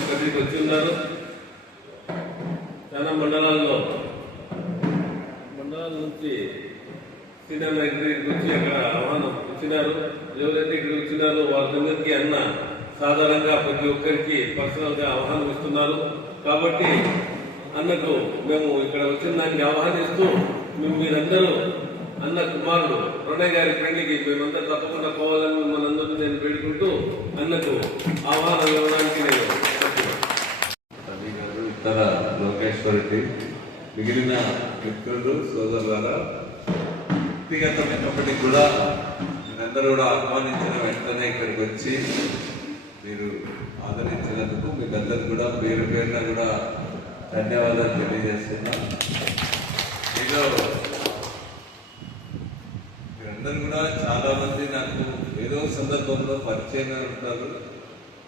ఇక్కడికి వచ్చి ఉన్నారు. చాలా మండలాల్లో మండలాల నుంచి సీనియర్ నాయకులు గురించి వచ్చి అక్కడ ఆహ్వానం ఇచ్చినారు. ఎవరైతే ఇక్కడ వచ్చినారో వాళ్ళందరికీ అన్న సాధారణంగా ప్రతి ఒక్కరికి పర్సనల్గా ఆహ్వానం ఇస్తున్నారు. కాబట్టి అన్నకు మేము ఇక్కడ వచ్చిన దానికి ఆహ్వానిస్తూ మేము మీరందరూ అన్న కుమారుడు ప్రణయ్ గారి ఫ్రెండ్కి మేమందరూ తప్పకుండా పోవాలని మిమ్మల్ని అందరూ నేను వేడుకుంటూ అన్నకు ఆహ్వానం ఇవ్వడానికి నేను రవి గారు ఇతర లోకేశ్వర్ రెడ్డి మిగిలిన మిత్రులు సోదరులారా వ్యక్తిగతమైనప్పటికీ కూడా మీరందరూ కూడా ఆహ్వానించిన వెంటనే ఇక్కడికి వచ్చి మీరు ఆదరించినందుకు మీకు అందరికి కూడా పేరు పేరున కూడా ధన్యవాదాలు తెలియజేస్తున్నా. మీలో మీరందరూ కూడా చాలామంది నాకు ఏదో సందర్భంలో పరిచయం ఉంటారు.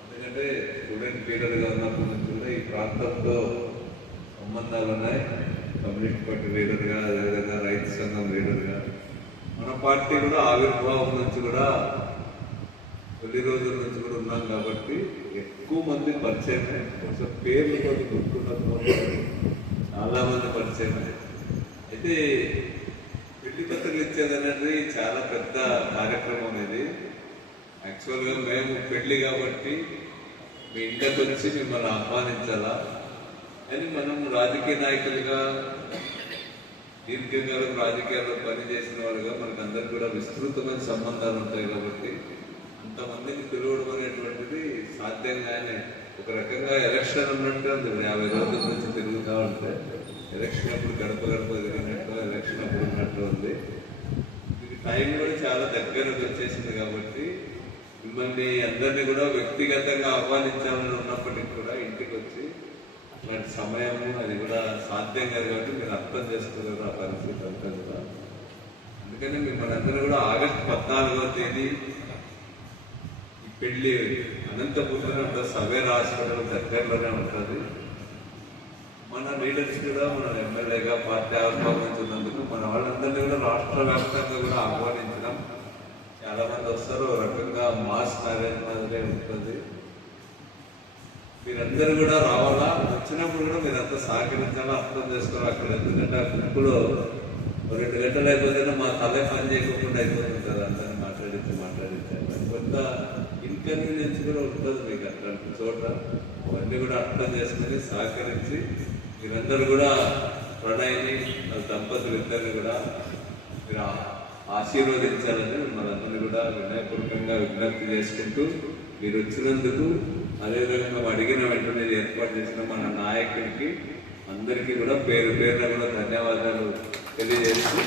ఎందుకంటే స్టూడెంట్ లీడర్గా ఉన్నప్పటి నుంచి కూడా ఈ ప్రాంతంతో సంబంధాలు ఉన్నాయి. కమ్యూనిస్ట్ పార్టీ లీడర్గా అదేవిధంగా రైతు సంఘం లీడర్గా మన పార్టీ కూడా ఆవిర్భావం నుంచి కూడా తొలి రోజుల నుంచి కూడా ఉన్నాం కాబట్టి ఎక్కువ మంది పరిచయమే. కొంచెం పేర్లు కొన్ని గుర్తున్నప్పుడు చాలా మంది అయితే పెళ్ళి ఇచ్చేది అనేది చాలా పెద్ద కార్యక్రమం ఇది. యాక్చువల్గా మేము పెళ్ళి కాబట్టి మీ ఇంటికి వచ్చి మిమ్మల్ని ఆహ్వానించాలా? అని మనం రాజకీయ నాయకులుగా దీర్ఘకాలం రాజకీయాల్లో పనిచేసిన వాళ్ళుగా మనకు అందరికి కూడా విస్తృతమైన సంబంధాలు ఉంటాయి కాబట్టి అంతమందిని పిలవడం అనేటువంటిది సాధ్యంగానే ఒక రకంగా ఎలక్షన్ ఉన్నట్టు అందులో యాభై రోజుల నుంచి తిరుగుతూ ఉంటే ఎలక్షన్ అప్పుడు గడప గడప తిరిగినట్టు ఎలక్షన్ అప్పుడు ఉన్నట్టు ఉంది. ఇది టైం కూడా చాలా దగ్గరకు వచ్చేసింది కాబట్టి మిమ్మల్ని అందరినీ కూడా వ్యక్తిగతంగా ఆహ్వానించాలని ఉన్నప్పటికీ కూడా ఇంటికి వచ్చి అలాంటి సమయము అది కూడా సాధ్యం కాదు కాబట్టి మీరు అర్థం చేసుకోలేదు ఆ పరిస్థితి అంతా కూడా. అందుకని మిమ్మల్ని అందరూ కూడా ఆగస్టు పద్నాలుగో తేదీ ఈ పెళ్ళి అనంతపురంలో సవేర్ హాస్పిటల్ దగ్గరలోనే ఉంటుంది. మన లీడర్స్ కూడా మన ఎమ్మెల్యేగా పార్టీ ఆహ్వానించినందుకు మన వాళ్ళందరినీ కూడా రాష్ట్ర వ్యాప్తంగా కూడా ఆహ్వానించడం చాలా మంది వస్తారు ఒక రకంగా మాస్ మ్యారేజ్ మాదిరే ఉంటుంది. మీరందరూ కూడా రావాలా? వచ్చినప్పుడు కూడా మీరంతా సహకరించాలా? అర్థం చేసుకోవాలి అక్కడ. ఎందుకంటే ఆ గుంపులో రెండు గంటలు అయిపోతేనే మా తలే పని చేయకుండా అయిపోతుంది కదా. అందరినీ మాట్లాడితే మాట్లాడితే. కొంత ఇన్కన్వీనియన్స్ కూడా ఉంటుంది మీకు అట్లాంటి చోట. అవన్నీ కూడా అర్థం చేసుకుని సహకరించి మీరందరూ కూడా ప్రణయని దంపతులు ఇద్దరిని కూడా మీరు ఆశీర్వదించాలని మనందరినీ కూడా వినయపూర్వకంగా విజ్ఞప్తి చేసుకుంటూ మీరు వచ్చినందుకు అదేవిధంగా మేము అడిగిన వెంటనే ఏర్పాటు చేసిన మన నాయకుడికి అందరికీ కూడా పేరు పేరున కూడా ధన్యవాదాలు తెలియజేస్తూ.